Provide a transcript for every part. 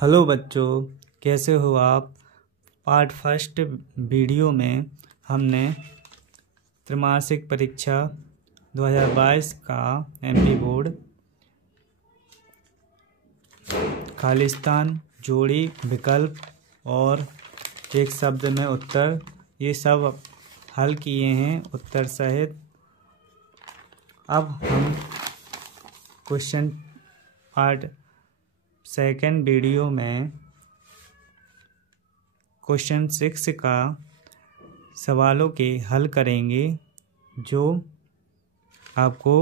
Hello बच्चों, कैसे हो आप। पार्ट फर्स्ट वीडियो में हमने त्रैमासिक परीक्षा 2022 का एमपी बोर्ड खालिस्तान, जोड़ी, विकल्प और एक शब्द में उत्तर, ये सब हल किए हैं उत्तर सहित। अब हम क्वेश्चन पार्ट सेकंड वीडियो में क्वेश्चन 6 का सवालों के हल करेंगे, जो आपको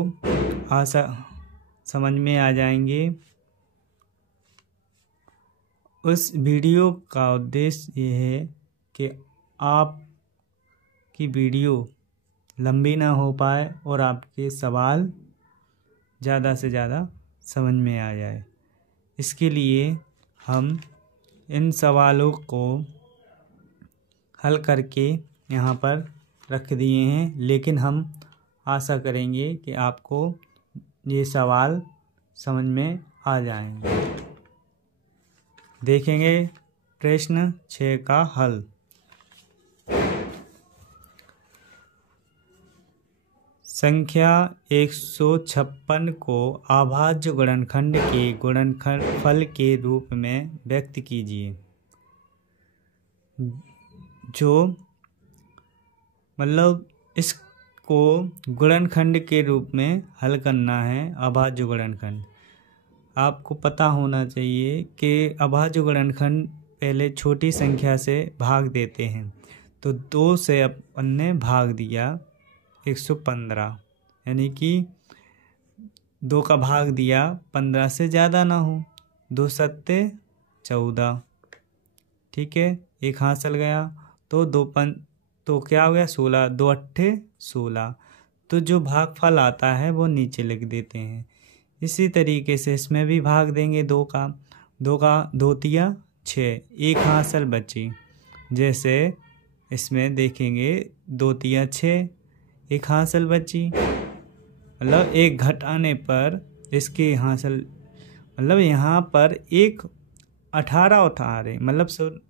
समझ में आ जाएंगे। उस वीडियो का उद्देश्य ये है कि आपकी वीडियो लंबी ना हो पाए और आपके सवाल ज़्यादा से ज़्यादा समझ में आ जाए। इसके लिए हम इन सवालों को हल करके यहाँ पर रख दिए हैं, लेकिन हम आशा करेंगे कि आपको ये सवाल समझ में आ जाएंगे। देखेंगे प्रश्न 6 का हल। संख्या 156 को अभाज्य गुणनखंड के गुणनफल के रूप में व्यक्त कीजिए। जो मतलब इसको गुणनखंड के रूप में हल करना है, अभाज्य गुणनखंड। आपको पता होना चाहिए कि अभाज्य गुणनखंड पहले छोटी संख्या से भाग देते हैं। तो 2 से अपन ने भाग दिया 115, यानी कि 2 का भाग दिया 15 से ज़्यादा ना हो। 2 सत्ते 14, ठीक है, एक हाथ चल गया तो तो क्या हो गया 16, 2 अट्ठे 16। तो जो भागफल आता है वो नीचे लिख देते हैं। इसी तरीके से इसमें भी भाग देंगे 2 का 2 तिया 6, एक हासिल बची। जैसे इसमें देखेंगे 2 तिया 6, एक हासिल बची, मतलब एक घटाने पर इसके हासिल, मतलब यहाँ पर एक 18 उतारे, मतलब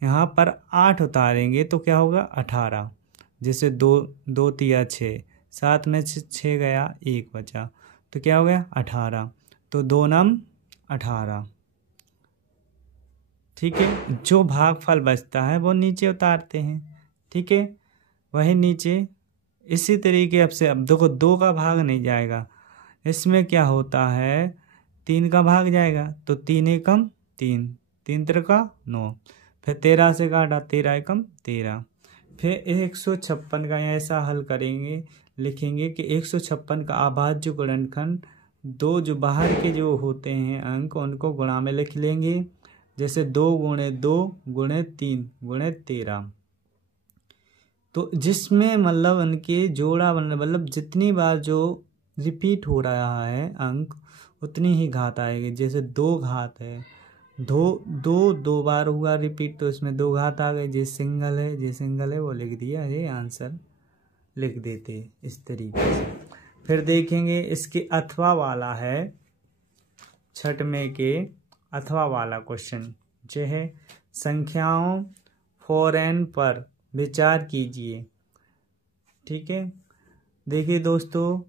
यहाँ पर 8 उतारेंगे तो क्या होगा 18। जैसे 2 तिया 6, 7 में 6 गया, 1 बचा, तो क्या हो गया 18। तो 2 नम 18, ठीक है। जो भागफल बचता है वो नीचे उतारते हैं, ठीक है, वही नीचे। इसी तरीके अब देखो 2 का भाग नहीं जाएगा, इसमें क्या होता है 3 का भाग जाएगा। तो 3 एकम 3, 3 त्रिका 9, फिर 13 से काटा 13 एकम 13। फिर 156 का ऐसा हल करेंगे, लिखेंगे कि 156 का अभाज्य गुणनखंड 2 जो बाहर के जो होते हैं अंक उनको गुणा में लिख लेंगे। जैसे 2 गुणे 2 गुणे 3 गुणे 13। तो जिसमें मतलब उनके जोड़ा मतलब जितनी बार जो रिपीट हो रहा है अंक उतनी ही घात आएगी। जैसे 2 घात है, 2 बार हुआ रिपीट, तो इसमें 2 घात आ गई। जे सिंगल है वो लिख दिया, ये आंसर लिख देते इस तरीके से। फिर देखेंगे इसके अथवा वाला है, छठवें के अथवा वाला क्वेश्चन जो है संख्याओं फॉरेन पर विचार कीजिए, ठीक है। देखिए दोस्तों,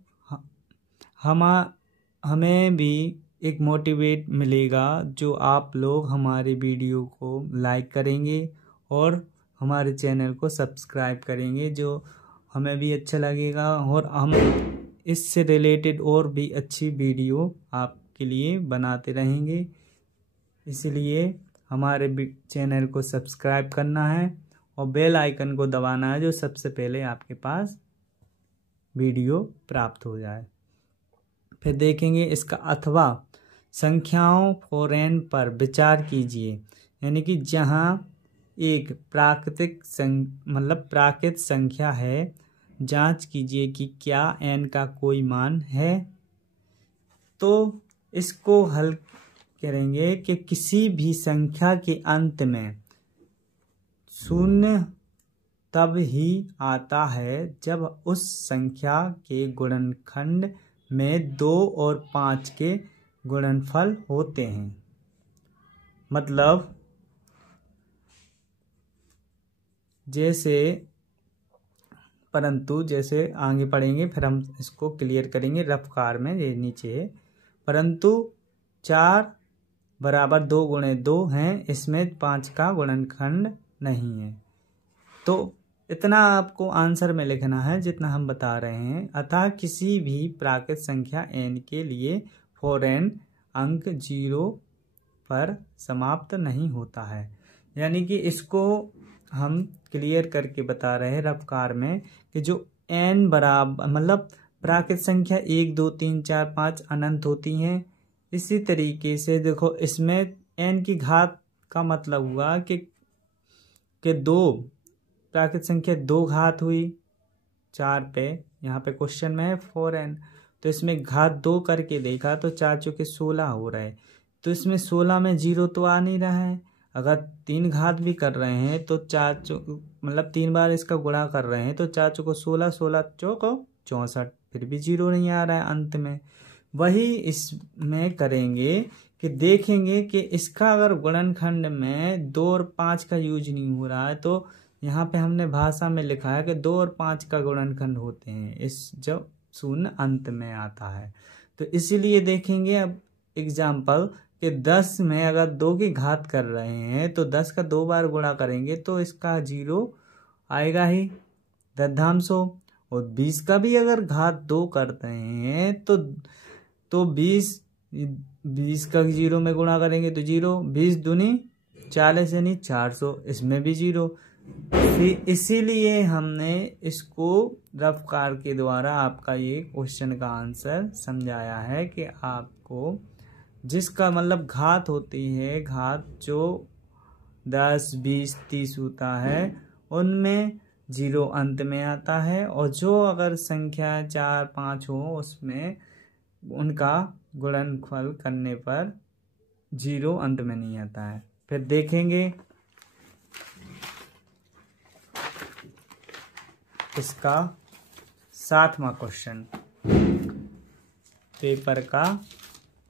हमें भी एक मोटिवेट मिलेगा जो आप लोग हमारे वीडियो को लाइक करेंगे और हमारे चैनल को सब्सक्राइब करेंगे, जो हमें भी अच्छा लगेगा। और हम इससे रिलेटेड और भी अच्छी वीडियो आपके लिए बनाते रहेंगे। इसलिए हमारे चैनल को सब्सक्राइब करना है और बेल आइकन को दबाना है, जो सबसे पहले आपके पास वीडियो प्राप्त हो जाए। फिर देखेंगे इसका अथवा संख्याओं फॉरेन पर विचार कीजिए, यानी कि जहाँ एक प्राकृतिक संख्या है, जांच कीजिए कि क्या n का कोई मान है। तो इसको हल करेंगे कि किसी भी संख्या के अंत में 0 तब ही आता है जब उस संख्या के गुणनखंड में 2 और 5 के गुणनफल होते हैं। मतलब जैसे, परंतु जैसे आगे पढ़ेंगे फिर हम इसको क्लियर करेंगे। रफ्कार में ये नीचे है, परंतु 4 बराबर 2 गुणे 2 हैं, इसमें 5 का गुणनखंड नहीं है। तो इतना आपको आंसर में लिखना है जितना हम बता रहे हैं। अतः किसी भी प्राकृत संख्या n के लिए for n अंक 0 पर समाप्त नहीं होता है। यानी कि इसको हम क्लियर करके बता रहे हैं रफ्कार में कि जो n बराबर मतलब प्राकृत संख्या 1 2 3 4 5 अनंत होती हैं। इसी तरीके से देखो इसमें n की घात का मतलब हुआ कि 2 प्राकृत संख्या 2 घात हुई 4 पे, यहाँ पे क्वेश्चन में है 4n, तो इसमें घात 2 करके देखा तो 4 चौके 16 हो रहा है। तो इसमें 16 में 0 तो आ नहीं रहा है। अगर 3 घात भी कर रहे हैं तो 4 मतलब 3 बार इसका गुणा कर रहे हैं तो 4 चौको 16 16 चौको 64, फिर भी 0 नहीं आ रहा है अंत में। वही इसमें करेंगे कि देखेंगे कि इसका अगर गुणनखंड में 2 और 5 का यूज नहीं हो रहा है तो यहाँ पे हमने भाषा में लिखा है कि 2 और 5 का गुणनखंड होते हैं इस जब शून्य अंत में आता है। तो इसीलिए देखेंगे अब एग्जाम्पल कि 10 में अगर 2 की घात कर रहे हैं तो 10 का 2 बार गुणा करेंगे तो इसका 0 आएगा ही दशांशों। और 20 का भी अगर घात 2 करते हैं तो 20 का 0 में गुणा करेंगे तो 0, 20 दूनी 40 यानी 400, इसमें भी 0। फिर इसीलिए हमने इसको रफ्कार के द्वारा आपका ये क्वेश्चन का आंसर समझाया है कि आपको जिसका मतलब घात होती है, घात जो 10 20 30 होता है उनमें 0 अंत में आता है, और जो अगर संख्या 4 5 हो उसमें उनका गुणनफल करने पर 0 अंत में नहीं आता है। फिर देखेंगे इसका 7वां क्वेश्चन पेपर का,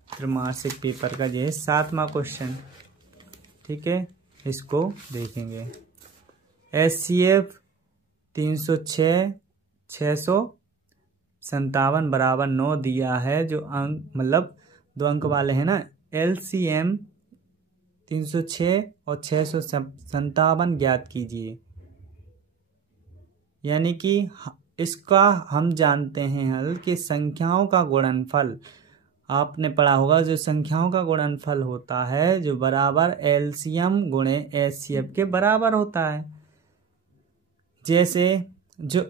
त्रैमासिक पेपर का ये 7वां क्वेश्चन। ठीक है, इसको देखेंगे। HCF 306 657 बराबर 9 दिया है। जो अंक मतलब 2 अंक वाले हैं ना, LCM 306 और 657 ज्ञात कीजिए। यानी कि इसका हम जानते हैं हल कि संख्याओं का गुणनफल, आपने पढ़ा होगा जो संख्याओं का गुणनफल होता है जो बराबर LCM गुणे HCF के बराबर होता है। जैसे जो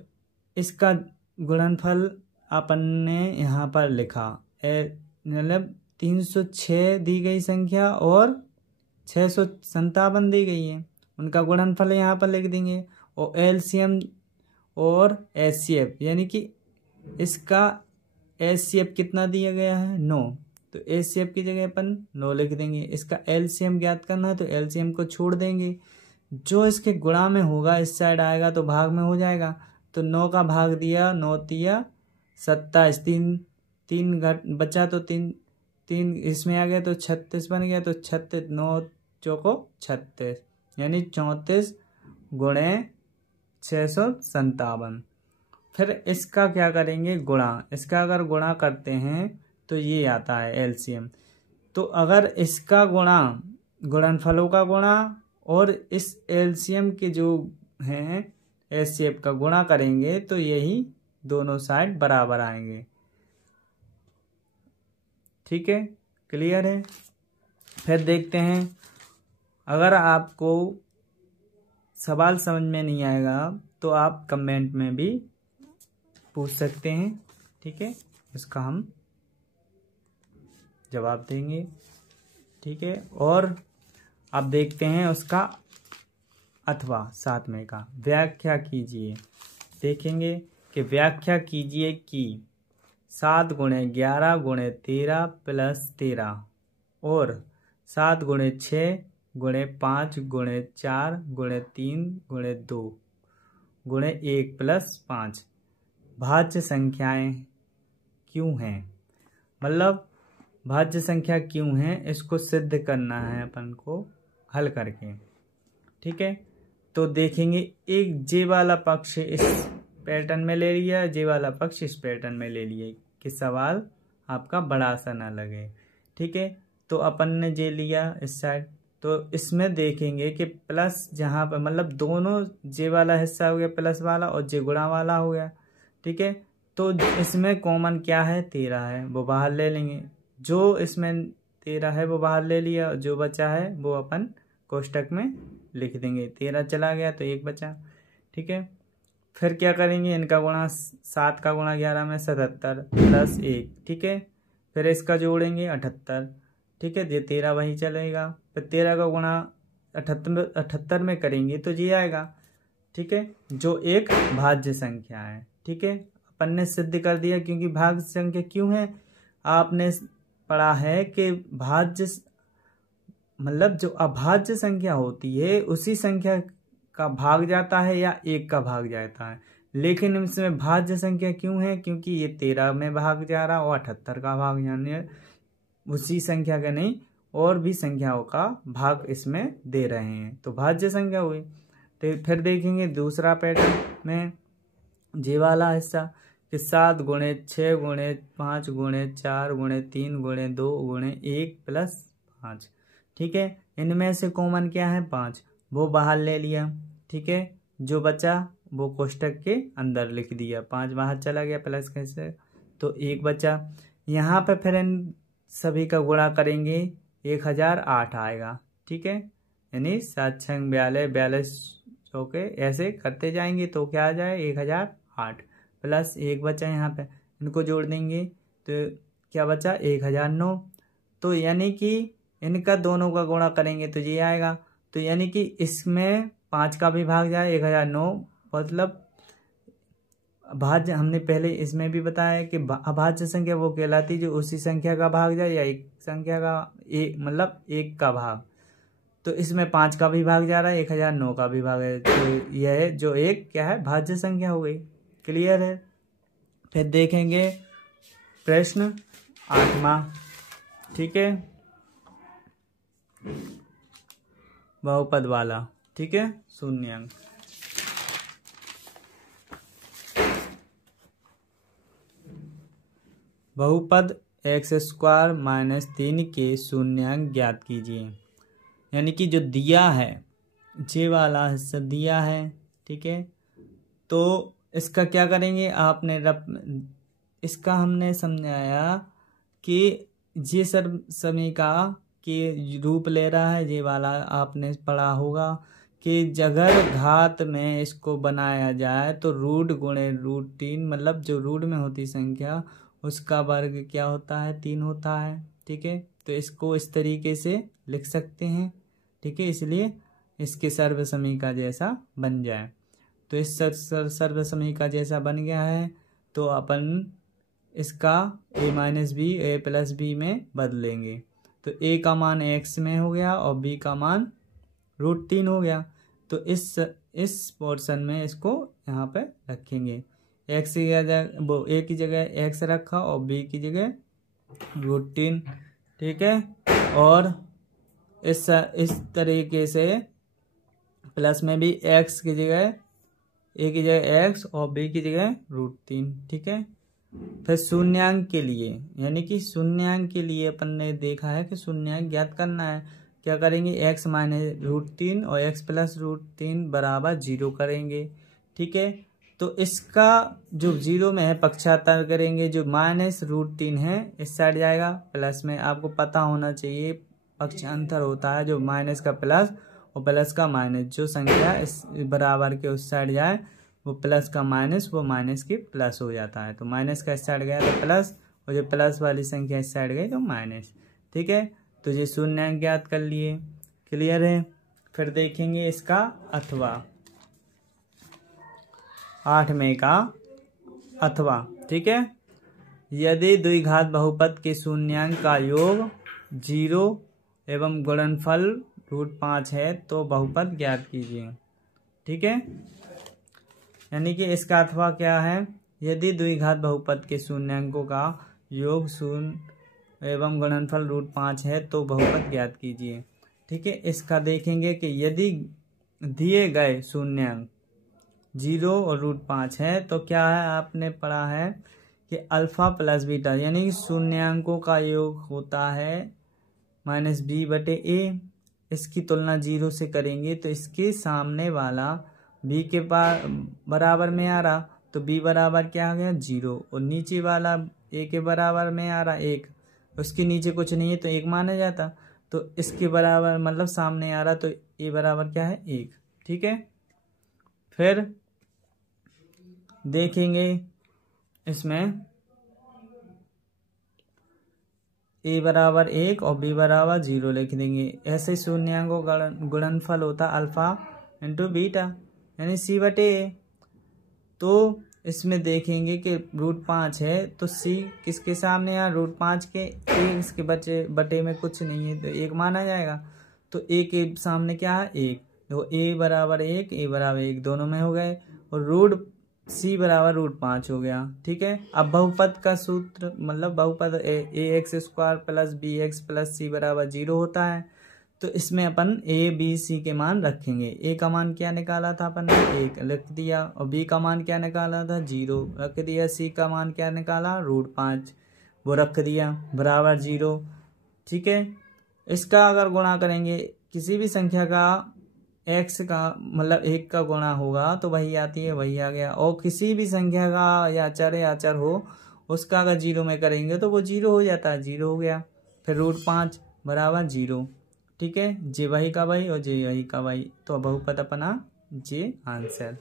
इसका गुणनफल अपन ने यहाँ पर लिखा, मतलब 306 दी गई संख्या और 657 दी गई है, उनका गुणनफल यहाँ पर लिख देंगे। और LCM और HCF यानी कि इसका HCF कितना दिया गया है 9, तो HCF की जगह अपन 9 लिख देंगे। इसका LCM ज्ञात करना है तो LCM को छोड़ देंगे, जो इसके गुणा में होगा इस साइड आएगा तो भाग में हो जाएगा। तो 9 का भाग दिया, 9 तिया 27, 3 घट बचा तो 3 इसमें आ गया तो 36 बन गया। तो 36 9 चौको 36 यानी 34 गुणे 657। फिर इसका क्या करेंगे गुणा, इसका अगर गुणा करते हैं तो ये आता है LCM। तो अगर इसका गुणा गुणनफलों का गुणा और इस LCM के जो हैं HCF का गुणा करेंगे तो यही दोनों साइड बराबर आएंगे। ठीक है, क्लियर है। फिर देखते हैं, अगर आपको सवाल समझ में नहीं आएगा तो आप कमेंट में भी पूछ सकते हैं। ठीक है, इसका हम जवाब देंगे। ठीक है, और अब देखते हैं उसका अथवा 7वें का व्याख्या कीजिए। देखेंगे कि व्याख्या कीजिए कि 7 गुणे 11 गुणे 13 प्लस 13 और 7 गुणे 6 गुणे 5 गुणे 4 गुणे 3 गुणे 2 गुणे 1 प्लस 5 भाज्य संख्याएं क्यों हैं। मतलब भाज्य संख्या क्यों है इसको सिद्ध करना है अपन को हल करके। ठीक है, तो देखेंगे एक जे वाला पक्ष इस पैटर्न में ले लिया, जे वाला पक्ष इस पैटर्न में ले लिया कि सवाल आपका बड़ा सा ना लगे। ठीक है, तो अपन ने जे लिया इस साइड, तो इसमें देखेंगे कि प्लस जहाँ पर मतलब दोनों जे वाला हिस्सा हो गया प्लस वाला और जे गुणा वाला हो गया। ठीक है, तो इसमें कॉमन क्या है 13 है, वो बाहर ले लेंगे। जो इसमें 13 है वो बाहर ले लिया, जो बचा है वो अपन कोष्टक में लिख देंगे। 13 चला गया तो 1 बचा। ठीक है, फिर क्या करेंगे, इनका गुणा 7 का गुणा 11 में 77 प्लस 1। ठीक है, फिर इसका जोड़ेंगे 78। ठीक है, ये 13 वही चलेगा। फिर 13 का गुणा 78 में करेंगे तो ये आएगा। ठीक है, जो एक भाज्य संख्या है। ठीक है, अपन ने सिद्ध कर दिया, क्योंकि भाज्य संख्या क्यों है आपने पढ़ा है कि भाज्य मतलब जो अभाज्य संख्या होती है उसी संख्या का भाग जाता है या 1 का भाग जाता है, लेकिन इसमें भाज्य संख्या क्यों है, क्योंकि ये 13 में भाग जा रहा और 78 का भाग, यानी उसी संख्या का नहीं और भी संख्याओं का भाग इसमें दे रहे हैं, तो भाज्य संख्या हुई। तो फिर देखेंगे दूसरा पैटर्न में जे वाला हिस्सा कि 7 गुणे 6 गुणे 5 गुणे 4 गुणे 3 गुणे 2 गुणे 1 प्लस 5। ठीक है, इनमें से कॉमन क्या है 5, वो बाहर ले लिया। ठीक है, जो बचा वो कोष्टक के अंदर लिख दिया, 5 बाहर चला गया प्लस कैसे, तो 1 बचा। यहाँ पे फिर इन सभी का गुणा करेंगे 1008 आएगा। ठीक है, यानी 7 6 42 42 चौके ऐसे करते जाएंगे तो क्या आ जाए 1008 प्लस 1 बचा। यहाँ पे इनको जोड़ देंगे तो क्या बचा 1009। तो यानी कि इनका दोनों का गुणा करेंगे तो ये आएगा। तो यानी कि इसमें 5 का भी भाग जाए 1009, मतलब भाज्य हमने पहले इसमें भी बताया कि अभाज्य संख्या वो कहलाती जो उसी संख्या का भाग जाए या एक संख्या का मतलब 1 का भाग। तो इसमें 5 का भी भाग जा रहा है, 1009 का भी भाग है, तो यह जो एक क्या है भाज्य संख्या हो गई। क्लियर है। फिर देखेंगे प्रश्न 8वां। ठीक है, बहुपद वाला। ठीक है, शून्यांक। बहुपद x² - 3 के शून्यांक ज्ञात कीजिए। यानी कि जो दिया है जे वाला हिस्सा दिया है। ठीक है, तो इसका क्या करेंगे आपने इसका हमने समझाया कि ये समीका के रूप ले रहा है, ये वाला आपने पढ़ा होगा कि अगर घात में इसको बनाया जाए तो रूट गुणे √3, मतलब जो रूट में होती संख्या उसका वर्ग क्या होता है 3 होता है। ठीक है, तो इसको इस तरीके से लिख सकते हैं। ठीक है, इसलिए इसके सर्व समीका जैसा बन जाए। तो इस सर्व समीका जैसा बन गया है तो अपन इसका a - b a + b में बदलेंगे। तो a का मान x में हो गया और b का मान √3 हो गया। तो इस पोर्शन में इसको यहाँ पे रखेंगे। x की जगह वो a की जगह x रखा और b की जगह √3। ठीक है, और इस तरीके से प्लस में भी x की जगह a की जगह x और b की जगह √3। ठीक है, फिर शून्यांक के लिए, यानी कि शून्यांक के लिए अपन ने देखा है कि शून्यांक ज्ञात करना है। क्या करेंगे x - √3 और x + √3 बराबर 0 करेंगे। ठीक है, तो इसका जो 0 में है पक्षांतर करेंगे, जो -√3 है इस साइड जाएगा, प्लस में आपको पता होना चाहिए पक्षांतर होता है जो माइनस का प्लस और प्लस का माइनस, जो संख्या इस बराबर के उस साइड जाए वो प्लस का माइनस वो माइनस की प्लस हो जाता है। तो माइनस का इस साइड गया तो प्लस और जो प्लस वाली संख्या इस साइड गई तो माइनस। ठीक है, तो ये शून्यांक ज्ञात कर लिए। क्लियर है। फिर देखेंगे इसका अथवा 8वें का अथवा। ठीक है, यदि द्विघात बहुपद के शून्यांक का योग 0 एवं गुणनफल √5 है तो बहुपद ज्ञात कीजिए। ठीक है, यानी कि इसका अथवा क्या है, यदि द्विघात बहुपद के शून्यांकों का योग 0 एवं गुणनफल √5 है तो बहुपद ज्ञात कीजिए। ठीक है, इसका देखेंगे कि यदि दिए गए शून्यांक 0 और √5 है तो क्या है, आपने पढ़ा है कि अल्फा प्लस बीटा यानी शून्यांकों का योग होता है -b/a। इसकी तुलना 0 से करेंगे तो इसके सामने वाला b के बराबर में आ रहा तो b बराबर क्या आ गया 0, और नीचे वाला a के बराबर में आ रहा 1, उसके नीचे कुछ नहीं है तो 1 माना जाता, तो इसके बराबर मतलब सामने आ रहा तो a बराबर क्या है 1। ठीक है, फिर देखेंगे इसमें a बराबर 1 और b बराबर 0 लिख देंगे। ऐसे शून्यांकों का गुणनफल होता अल्फा इंटू बीटा यानी c/a। तो इसमें देखेंगे कि √5 है तो c किसके सामने है, √5 के, a इसके बटे में कुछ नहीं है तो 1 माना जाएगा, तो a के सामने क्या है 1, तो a बराबर 1 a बराबर 1 दोनों में हो गए, और c बराबर √5 हो गया। ठीक है, अब बहुपद का सूत्र मतलब बहुपद ax² plus bx plus c बराबर 0 होता है, तो इसमें अपन a b c के मान रखेंगे। a का मान क्या निकाला था अपन ने 1 लिख दिया, और b का मान क्या निकाला था 0 रख दिया, c का मान क्या निकाला √5 वो रख दिया बराबर 0। ठीक है, इसका अगर गुणा करेंगे किसी भी संख्या का x का मतलब 1 का गुणा होगा तो वही आती है, वही आ गया, और किसी भी संख्या का या अचर हो उसका अगर 0 में करेंगे तो वो 0 हो जाता है, 0 हो गया। फिर √5 बराबर 0। ठीक है, जे वही का वही और जे वही का वही, तो बहुपद अपना जे आंसर।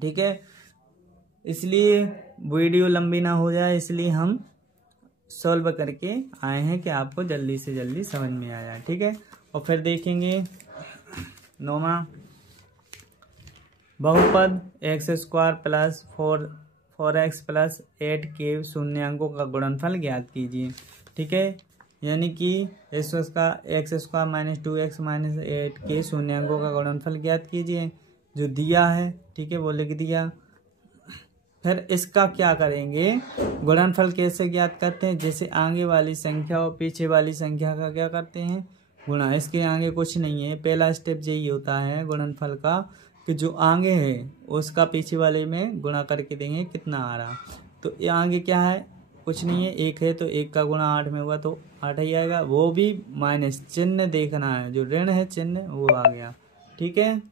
ठीक है, इसलिए वीडियो लंबी ना हो जाए इसलिए हम सॉल्व करके आए हैं कि आपको जल्दी से जल्दी समझ में आया। ठीक है, और फिर देखेंगे 9वां बहुपद x² प्लस 4x प्लस 8 के शून्यांकों का गुणनफल ज्ञात कीजिए। ठीक है, यानी कि x² - 2x - 8 के शून्यांकों का गुणनफल ज्ञात कीजिए, जो दिया है। ठीक है, वो लिख दिया। फिर इसका क्या करेंगे, गुणनफल कैसे ज्ञात करते हैं, जैसे आगे वाली संख्या और पीछे वाली संख्या का क्या करते हैं गुणा, इसके आगे कुछ नहीं है। पहला स्टेप यही होता है गुणनफल का कि जो आगे है उसका पीछे वाले में गुणा करके देंगे कितना आ रहा, तो ये आगे क्या है कुछ नहीं है, 1 है तो 1 का गुणा 8 में हुआ तो 8 ही आएगा, वो भी माइनस चिन्ह देखना है, जो ऋण है चिन्ह वो आ गया। ठीक है,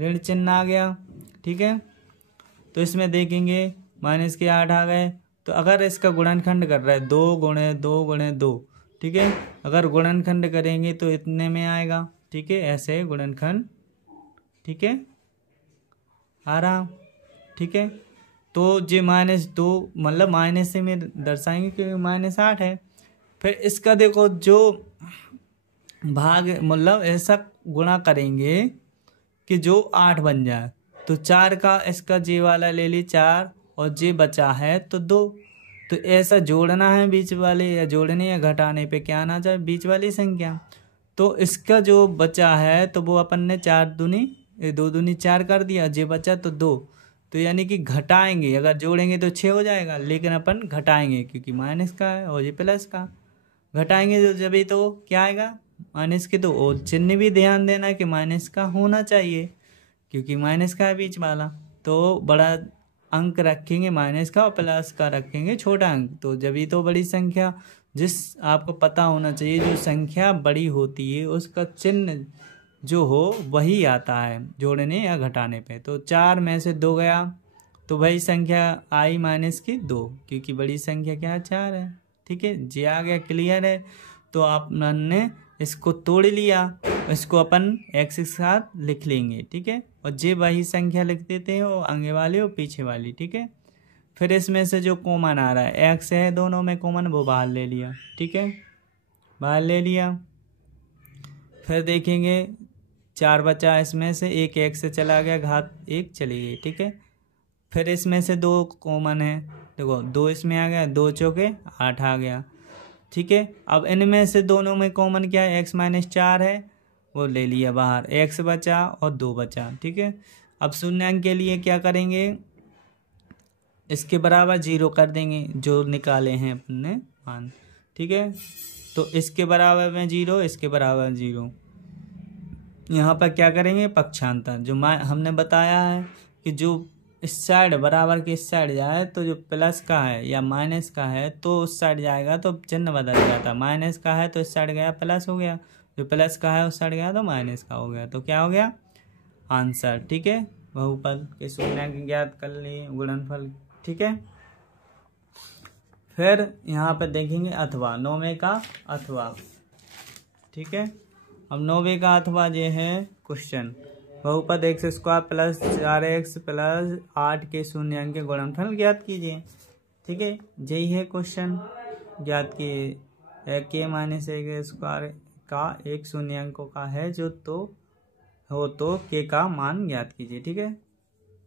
ऋण चिन्ह आ गया। ठीक है, तो इसमें देखेंगे माइनस के 8 आ गए, तो अगर इसका गुणनखंड कर रहा है 2 × 2 × 2, ठीक है, अगर गुणनखंड करेंगे तो इतने में आएगा। ठीक है, ऐसे गुणनखंड ठीक है आ रहा। ठीक है, तो जे -2 मतलब माइनस से में दर्शाएंगे क्योंकि -8 है। फिर इसका देखो जो भाग मतलब ऐसा गुणा करेंगे कि जो 8 बन जाए, तो 4 का इसका जे वाला ले ली 4 और जे बचा है तो 2, तो ऐसा जोड़ना है बीच वाले, या जोड़ने या घटाने पे क्या आना चाहिए बीच वाली संख्या, तो इसका जो बचा है तो वो अपन ने 4 दूनी 2 दूनी 4 कर दिया, जे बचा तो 2, तो यानी कि घटाएंगे, अगर जोड़ेंगे तो 6 हो जाएगा, लेकिन अपन घटाएंगे क्योंकि माइनस का है और ये प्लस का, घटाएंगे तो जब तो क्या आएगा माइनस के, तो और चिन्ह भी ध्यान देना कि माइनस का होना चाहिए क्योंकि माइनस का है बीच वाला, तो बड़ा अंक रखेंगे माइनस का और प्लस का रखेंगे छोटा अंक, तो जब तो बड़ी संख्या, जिस आपको पता होना चाहिए जो संख्या बड़ी होती है उसका चिन्ह जो हो वही आता है जोड़ने या घटाने पे। तो 4 में से 2 गया तो वही संख्या आई -2, क्योंकि बड़ी संख्या क्या है 4 है। ठीक है, जे आ गया, क्लियर है। तो आपने इसको तोड़ लिया, इसको अपन x के साथ लिख लेंगे। ठीक है, और जे वही संख्या लिख देते हैं और आगे वाली और पीछे वाली। ठीक है, फिर इसमें से जो कॉमन आ रहा है x है दोनों में कॉमन, वो बाहर ले लिया। ठीक है, बाहर ले लिया। फिर देखेंगे 4 बचा, इसमें से एक x से चला गया, घात 1 चली गई। ठीक है, फिर इसमें से 2 कॉमन है, देखो 2 इसमें आ गया, 2 चौके 8 आ गया। ठीक है, अब इनमें से दोनों में कॉमन क्या है, x - 4 है, वो ले लिया बाहर, x बचा और 2 बचा। ठीक है, अब शून्यांक के लिए क्या करेंगे, इसके बराबर 0 कर देंगे जो निकाले हैं अपने मान। ठीक है। तो इसके बराबर में 0, इसके बराबर 0। यहाँ पर क्या करेंगे, पक्षांतर। जो हमने बताया है कि जो इस साइड बराबर के इस साइड जाए तो जो प्लस का है या माइनस का है तो उस साइड जाएगा तो चिन्ह बदल जाता है। माइनस का है तो इस साइड गया प्लस हो गया, जो प्लस का है उस साइड गया तो माइनस का हो गया। तो क्या हो गया आंसर। ठीक है, बहुपद के शून्यांक ज्ञात कर लिए, गुणनफल। ठीक है, फिर यहाँ पे देखेंगे अथवा, 9वें का अथवा। ठीक है, अब 9वें का अथवा ये है क्वेश्चन, बहुपद x² प्लस 4x प्लस 8 के शून्यांक के गुणनफल ज्ञात कीजिए। ठीक है, यही है क्वेश्चन, ज्ञात किए k माइनस एक स्क्वायर का एक शून्याङ्कों का है जो तो k का मान ज्ञात कीजिए। ठीक है,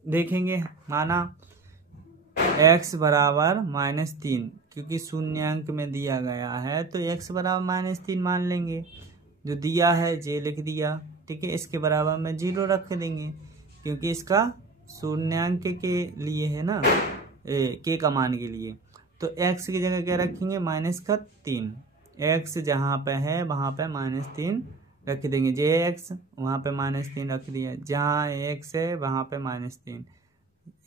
देखेंगे माना x बराबर -3, क्योंकि शून्याङ्क में दिया गया है तो x बराबर -3 मान लेंगे, जो दिया है जे लिख दिया। ठीक है, इसके बराबर में 0 रख देंगे क्योंकि इसका शून्याङ्क के लिए है ना, k का मान के लिए। तो x की जगह क्या रखेंगे, -3। x जहाँ पे है वहाँ पे -3 रख देंगे, जे x वहाँ पे -3 रख दिया, जहाँ x है वहाँ पे -3,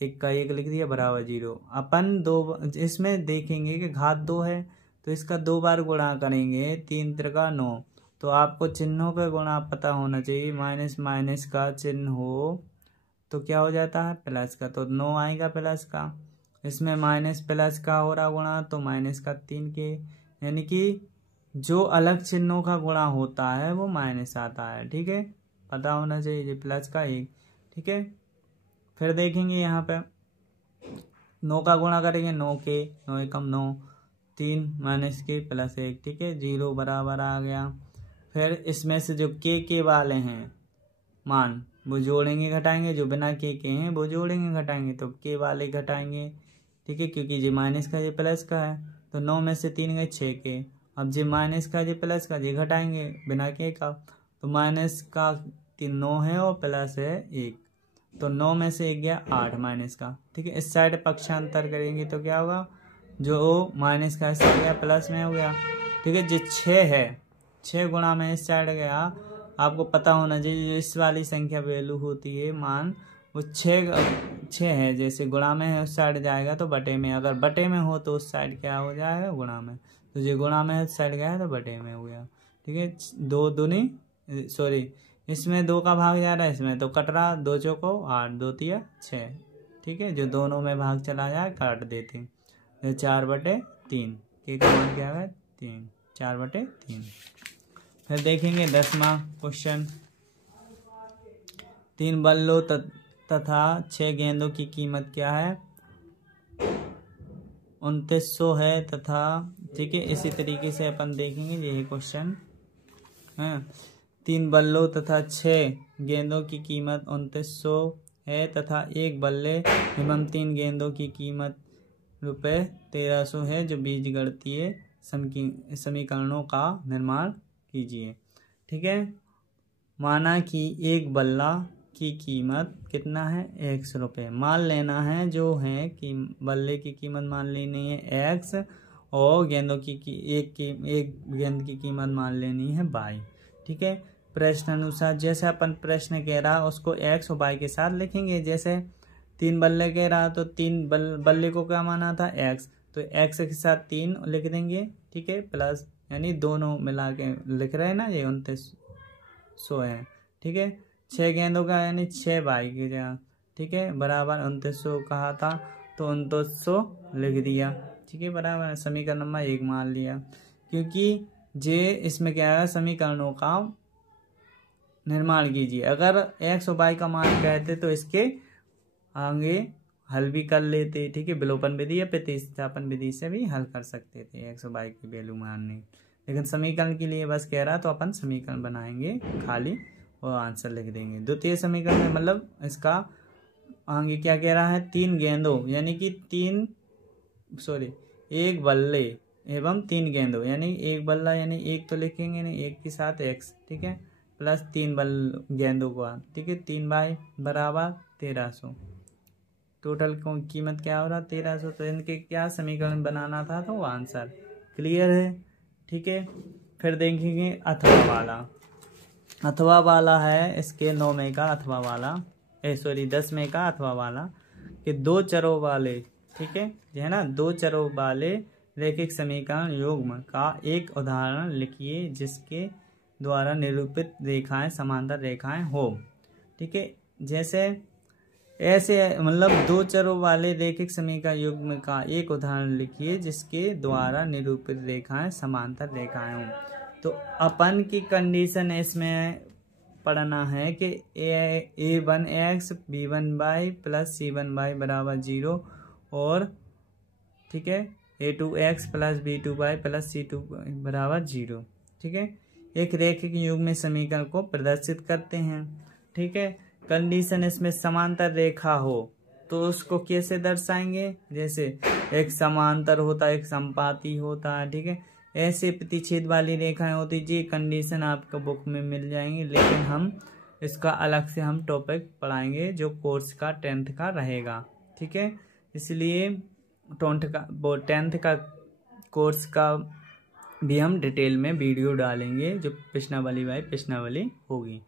1 का 1 लिख दिया बराबर 0। अपन दो इसमें देखेंगे कि घात 2 है तो इसका 2 बार गुणा करेंगे, 3 त्रिका 9। तो आपको चिन्हों का गुणा पता होना चाहिए, माइनस माइनस का चिन्ह हो तो क्या हो जाता है प्लस का, तो 9 आएगा प्लस का। इसमें माइनस प्लस का हो रहा गुणा तो माइनस का 3 के, यानी कि जो अलग चिन्हों का गुणा होता है वो माइनस आता है। ठीक है, पता होना चाहिए, ये प्लस का 1। ठीक है, फिर देखेंगे यहाँ पे 9 का गुणा करेंगे, 9 के 9 एकम 9, 3 माइनस के प्लस 1। ठीक है, 0 बराबर आ गया। फिर इसमें से जो के वाले हैं मान वो जोड़ेंगे घटाएंगे, जो बिना के हैं वो जोड़ेंगे घटाएंगे, तो के वाले घटाएंगे। ठीक है, क्योंकि ये माइनस का ये प्लस का है तो 9 में से 3 गए 6 के। अब ये माइनस का ये प्लस का ये घटाएंगे बिना के का, तो माइनस का 3 9 है और प्लस है 1, तो 9 में से 1 गया 8 माइनस का। ठीक है, इस साइड पक्षांतर करेंगे तो क्या होगा, जो माइनस का हिस्सा गया प्लस में हो गया। ठीक है, जो 6 है 6 गुणा में इस साइड गया, आपको पता होना चाहिए जो इस वाली संख्या वैल्यू होती है मान वो 6 है, जैसे गुणा में है उस साइड जाएगा तो बटे में, अगर बटे में हो तो उस साइड क्या हो जाएगा गुणा में, तो जो गुणा में है उस साइड गया तो बटे में हो गया। ठीक है, 2 दूनी सॉरी इसमें 2 का भाग जा रहा है, इसमें तो कट रहा, 2 चौको 8 2 तिया 6। ठीक है, जो दोनों में भाग चला जाए काट देते हैं, तो 4/3 के का मान क्या है 3, 4/3। फिर देखेंगे 10वां क्वेश्चन, 3 बल्लों तथा 6 गेंदों की कीमत क्या है 2900 है तथा। ठीक है, इसी तरीके से अपन देखेंगे, यही क्वेश्चन है। 3 बल्लों तथा 6 गेंदों की कीमत 2900 है तथा 1 बल्ले एवं 3 गेंदों की कीमत ₹1300 है, जो बीजगणितीय समीकरणों का निर्माण कीजिए। ठीक है, माना कि 1 बल्ला की कीमत कितना है ₹100, मान लेना है जो है कि बल्ले की कीमत मान लेनी है x और गेंदों की एक गेंद की कीमत मान लेनी है y। ठीक है, प्रश्न अनुसार जैसे अपन प्रश्न कह रहा उसको x और y के साथ लिखेंगे, जैसे 3 बल्ले कह रहा तो 3 बल्ले को क्या माना था x, तो x के साथ 3 लिख देंगे। ठीक है, प्लस यानी दोनों मिला के लिख रहे हैं ना, ये 2900 है। ठीक है, 6 गेंदों का यानी 6 बाई की जगह। ठीक है, बराबर 2900 कहा था तो 2900 लिख दिया। ठीक है, बराबर समीकरण नंबर 1 मान लिया, क्योंकि जे इसमें क्या है समीकरणों का निर्माण कीजिए। अगर x और y का मान कहते तो इसके आगे हल भी कर लेते। ठीक है, विलोपन विधि या प्रतिस्थापन विधि से भी हल कर सकते थे x और y की वैल्यू मानने, लेकिन समीकरण के लिए बस कह रहा तो अपन समीकरण बनाएंगे खाली और आंसर लिख देंगे। द्वितीय समीकरण में मतलब इसका आगे क्या कह रहा है, 3 गेंदों यानी कि 1 बल्ले एवं 3 गेंदों, यानी 1 बल्ला यानी 1 तो लिखेंगे नहीं, 1 के साथ x। ठीक है, प्लस 3 गेंदों को। ठीक है, 3 बाई बराबर 1300, टोटल कीमत क्या हो रहा 1300, तो इनके क्या समीकरण बनाना था तो आंसर क्लियर है। ठीक है। फिर देखेंगे अथवा वाला। अथवा वाला है इसके 9 में का अथवा वाला, 10 में का अथवा वाला कि दो चरों वाले, ठीक है, ये है ना, दो चरों वाले रैखिक समीकरण युग्म का एक उदाहरण लिखिए जिसके द्वारा निरूपित रेखाएं समांतर रेखाएं हो। ठीक है, जैसे ऐसे मतलब दो चरों वाले रैखिक समीकरण युग्म का एक उदाहरण लिखिए जिसके द्वारा निरूपित रेखाएं समांतर रेखाएं हो। तो अपन की कंडीशन इसमें पढ़ना है कि a1x b1y प्लस c1y बराबर 0 और ठीक है a2x plus b2y plus c2 बराबर 0। ठीक है, एक रैखिक युग्म समीकरण को प्रदर्शित करते हैं। ठीक है, कंडीशन इसमें समांतर रेखा हो तो उसको कैसे दर्शाएंगे, जैसे एक समांतर होता है, एक संपाती होता है। ठीक है, ऐसे प्रतिच्छेद वाली रेखाएं होती है। ये कंडीशन आपको बुक में मिल जाएंगी, लेकिन हम इसका अलग से हम टॉपिक पढ़ाएंगे जो कोर्स का 10th का रहेगा। ठीक है, इसलिए 10th का कोर्स का भी हम डिटेल में वीडियो डालेंगे जो प्रश्नावली बाय प्रश्नावली होगी।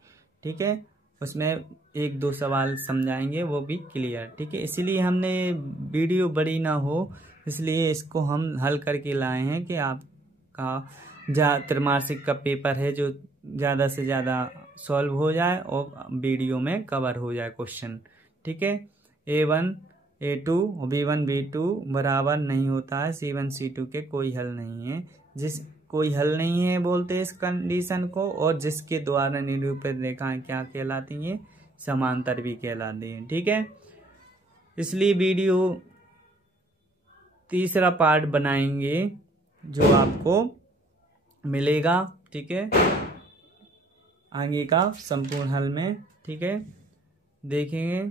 ठीक है, उसमें 1-2 सवाल समझाएंगे, वो भी क्लियर। ठीक है, इसलिए हमने वीडियो बड़ी ना हो इसलिए इसको हम हल करके लाए हैं कि आपका त्रिमासिक का पेपर है जो ज़्यादा से ज़्यादा सॉल्व हो जाए और वीडियो में कवर हो जाए क्वेश्चन। ठीक है, A1 A2 B1 B2 बराबर नहीं होता है C1 C2 के, कोई हल नहीं है। जिस कोई हल नहीं है बोलते इस कंडीशन को, और जिसके द्वारा निरूपित रेखाएं क्या कहलाती हैं, समांतर भी कहलाती हैं। ठीक है, इसलिए वीडियो तीसरा पार्ट बनाएंगे जो आपको मिलेगा। ठीक है, आगे का संपूर्ण हल में। ठीक है, देखेंगे।